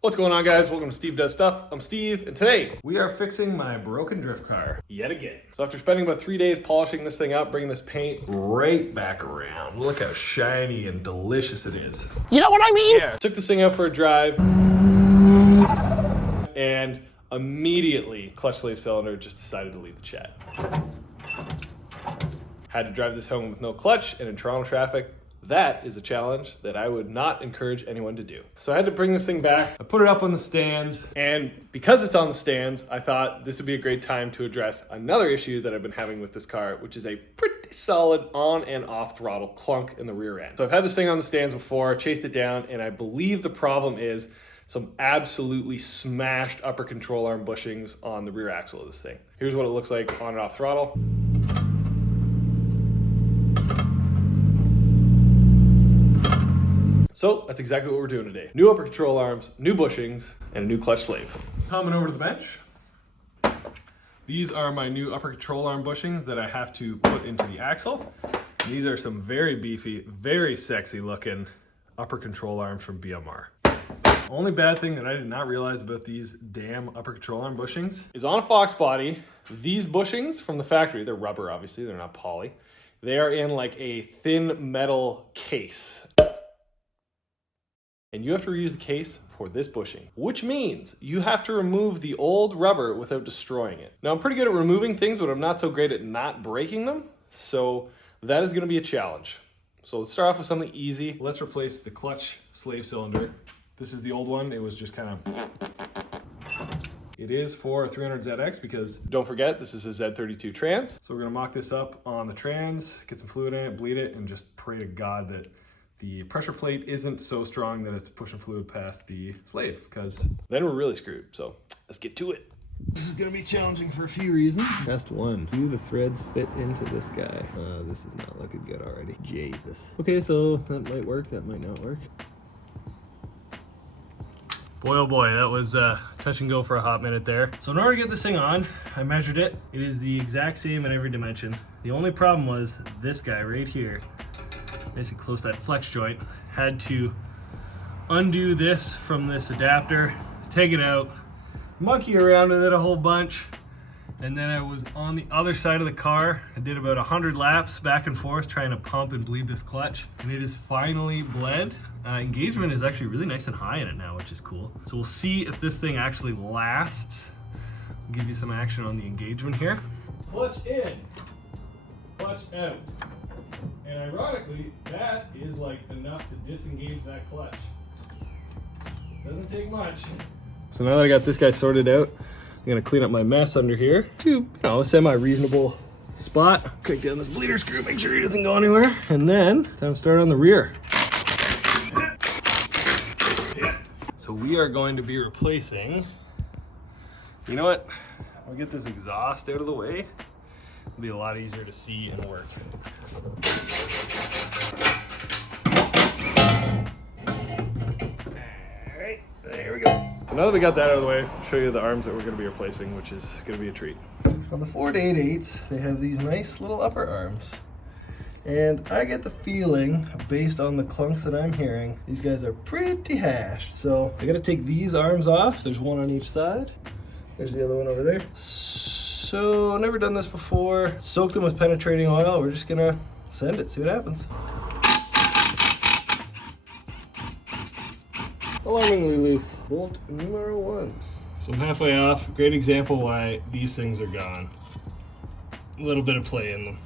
What's going on, guys? Welcome to Steve Does Stuff. I'm Steve, and today we are fixing my broken drift car yet again. So after spending about 3 days polishing this thing up, bringing this paint right back around, look how shiny and delicious it is. You know what I mean? Yeah. Took this thing out for a drive, and immediately Clutch Slave Cylinder just decided to leave the chat. Had to drive this home with no clutch and in Toronto traffic. That is a challenge that I would not encourage anyone to do. So I had to bring this thing back. I put it up on the stands, and because it's on the stands, I thought this would be a great time to address another issue that I've been having with this car, which is a pretty solid on and off throttle clunk in the rear end. So I've had this thing on the stands before, chased it down, and I believe the problem is some absolutely smashed upper control arm bushings on the rear axle of this thing. Here's what it looks like on and off throttle. So that's exactly what we're doing today. New upper control arms, new bushings, and a new clutch slave. Coming over to the bench. These are my new upper control arm bushings that I have to put into the axle. And these are some very beefy, very sexy looking upper control arms from BMR. Only bad thing that I did not realize about these damn upper control arm bushings is on a Foxbody, these bushings from the factory, they're rubber obviously, they're not poly. They are in like a thin metal case. And you have to reuse the case for this bushing, which means you have to remove the old rubber without destroying it. Now, I'm pretty good at removing things, but I'm not so great at not breaking them. So that is gonna be a challenge. So let's start off with something easy. Let's replace the clutch slave cylinder. This is the old one. It was just kind of, it is for a 300ZX because don't forget, this is a Z32 trans. So we're gonna mock this up on the trans, get some fluid in it, bleed it, and just pray to God that the pressure plate isn't so strong that it's pushing fluid past the slave, because then we're really screwed. So let's get to it. This is gonna be challenging for a few reasons. Test one. Do the threads fit into this guy? This is not looking good already. Jesus. Okay, so that might work, that might not work. Boy, oh boy, that was touch and go for a hot minute there. So in order to get this thing on, I measured it. It is the exact same in every dimension. The only problem was this guy right here, basically close that flex joint, had to undo this from this adapter, take it out, monkey around with it a whole bunch, and then I was on the other side of the car. I did about 100 laps back and forth trying to pump and bleed this clutch, and it is finally bled. Engagement is actually really nice and high in it now, which is cool. So we'll see if this thing actually lasts. I'll give you some action on the engagement here. Clutch in, clutch out. And ironically, that is like enough to disengage that clutch. Doesn't take much. So now that I got this guy sorted out, I'm gonna clean up my mess under here to, a semi-reasonable spot. Crank down this bleeder screw, make sure he doesn't go anywhere. And then, time to start on the rear. So we are going to be replacing, you know what? I'll get this exhaust out of the way. It'll be a lot easier to see and work. Alright, there we go. So now that we got that out of the way, I'll show you the arms that we're going to be replacing, which is going to be a treat. On the 4-8/8s, they have these nice little upper arms. And I get the feeling, based on the clunks that I'm hearing, these guys are pretty hashed. So I gotta take these arms off. There's one on each side. There's the other one over there. So, never done this before. Soaked them with penetrating oil. We're just gonna send it, see what happens. Alarmingly loose. Bolt numero 1. So I'm halfway off. Great example why these things are gone. A little bit of play in them.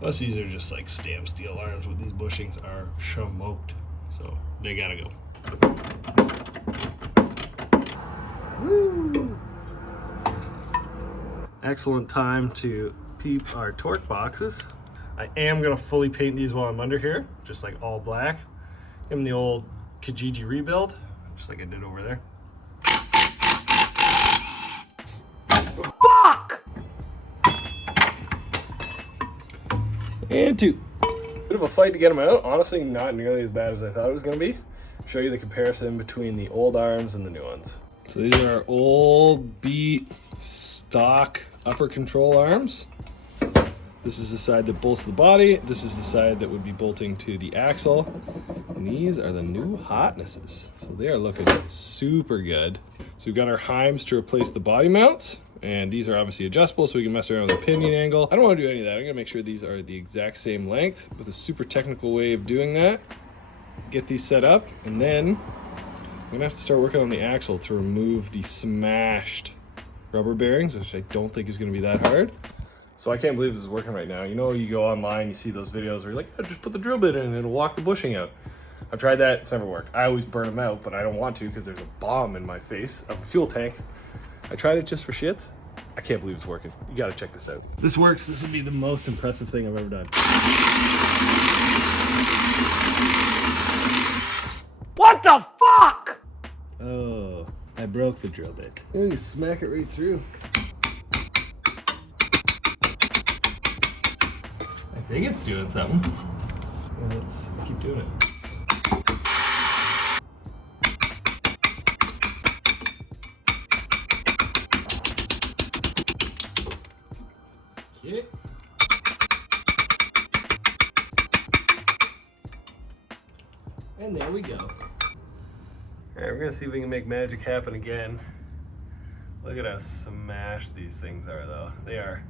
Plus these are just like stamp steel arms, but these bushings are smoked. So they gotta go. Woo! Excellent time to peep our torque boxes. I am gonna fully paint these while I'm under here, just like all black. Give them the old Kijiji rebuild, just like I did over there. Fuck! And 2. Bit of a fight to get them out. Honestly, not nearly as bad as I thought it was gonna be. Show you the comparison between the old arms and the new ones. So these are old beat stock upper control arms. This is the side that bolts the body. This is the side that would be bolting to the axle. And And these are the new hotnesses. So they are looking super good. So we've got our heims to replace the body mounts. And these are obviously adjustable so we can mess around with the pinion angle. I don't want to do any of that. I'm gonna make sure these are the exact same length with a super technical way of doing that. Get these set up, and then I'm gonna have to start working on the axle to remove the smashed rubber bearings, which I don't think is gonna be that hard. So I can't believe this is working right now. You know, you go online, you see those videos where you're like, oh, just put the drill bit in and it'll walk the bushing out. I've tried that, it's never worked. I always burn them out, but I don't want to because there's a bomb in my face of a fuel tank. I tried it just for shits. I can't believe it's working. You gotta check this out. This works. This would be the most impressive thing I've ever done. What the fuck? Oh, I broke the drill bit. Yeah, you smack it right through. I think it's doing something. Let's keep doing it. Okay. And there we go. All right, we're gonna see if we can make magic happen again. Look at how smashed these things are though. They are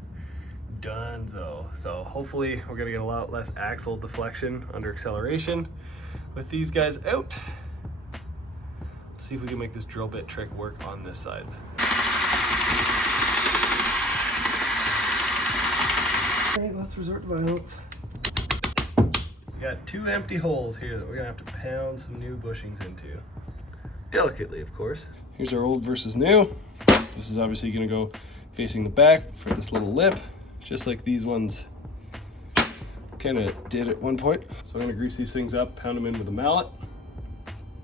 donezo. So hopefully we're gonna get a lot less axle deflection under acceleration with these guys out. Let's see if we can make this drill bit trick work on this side. Okay, let's resort to violence. We got 2 empty holes here that we're gonna have to pound some new bushings into. Delicately, of course. Here's our old versus new. This is obviously gonna go facing the back for this little lip, just like these ones kind of did at one point. So I'm gonna grease these things up, pound them in with a mallet.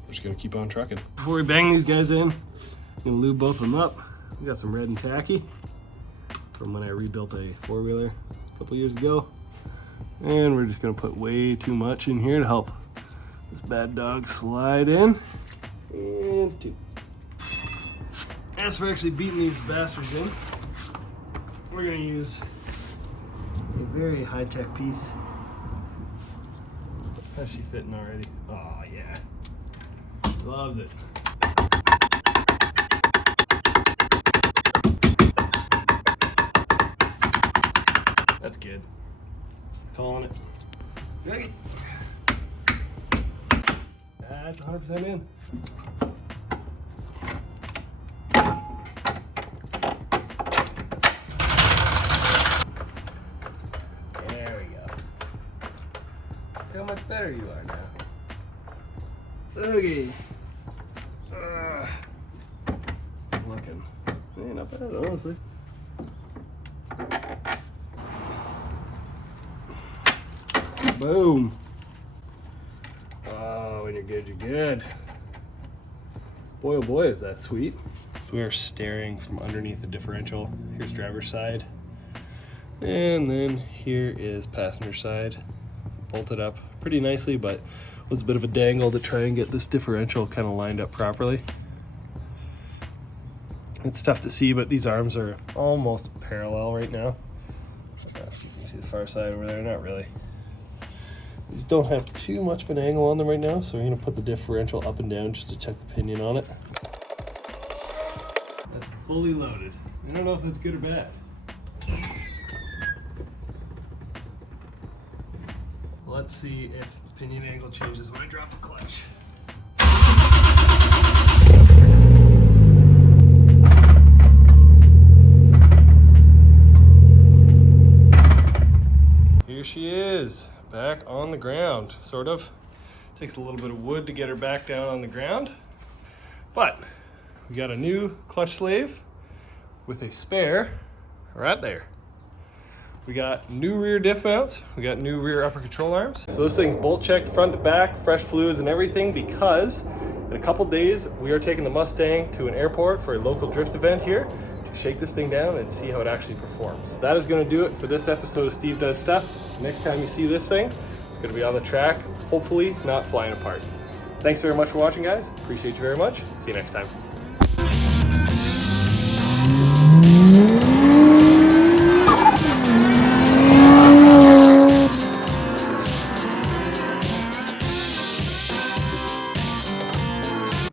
We're just gonna keep on trucking. Before we bang these guys in, I'm gonna lube both of them up. We got some red and tacky from when I rebuilt a 4-wheeler a couple years ago. And we're just gonna put way too much in here to help this bad dog slide in. And 2. As for actually beating these bastards in, we're gonna use a very high-tech piece. How's she fitting already? Oh yeah, loves it. That's good. Calling it. Okay. That's 100% in. There we go. Look how much better you are now. Okay. Looking. Hey, not bad, honestly. Boom. Oh, when you're good, you're good. Boy, oh boy, is that sweet. We are staring from underneath the differential. Here's driver's side. And then here is passenger side. Bolted up pretty nicely, but was a bit of a dangle to try and get this differential kind of lined up properly. It's tough to see, but these arms are almost parallel right now. So you can see the far side over there, not really. These don't have too much of an angle on them right now, so we're gonna put the differential up and down just to check the pinion on it. That's fully loaded. I don't know if that's good or bad. Let's see if pinion angle changes when I drop the clutch. Here she is, back on the ground, sort of. Takes a little bit of wood to get her back down on the ground, but we got a new clutch slave with a spare right there. We got new rear diff mounts, we got new rear upper control arms. So this thing's bolt checked front to back, fresh fluids and everything, because in a couple days we are taking the Mustang to an airport for a local drift event here to shake this thing down and see how it actually performs. That is going to do it for this episode of Steve Does Stuff. Next time you see this thing, it's going to be on the track, hopefully not flying apart. Thanks very much for watching, guys. Appreciate you very much. See you next time.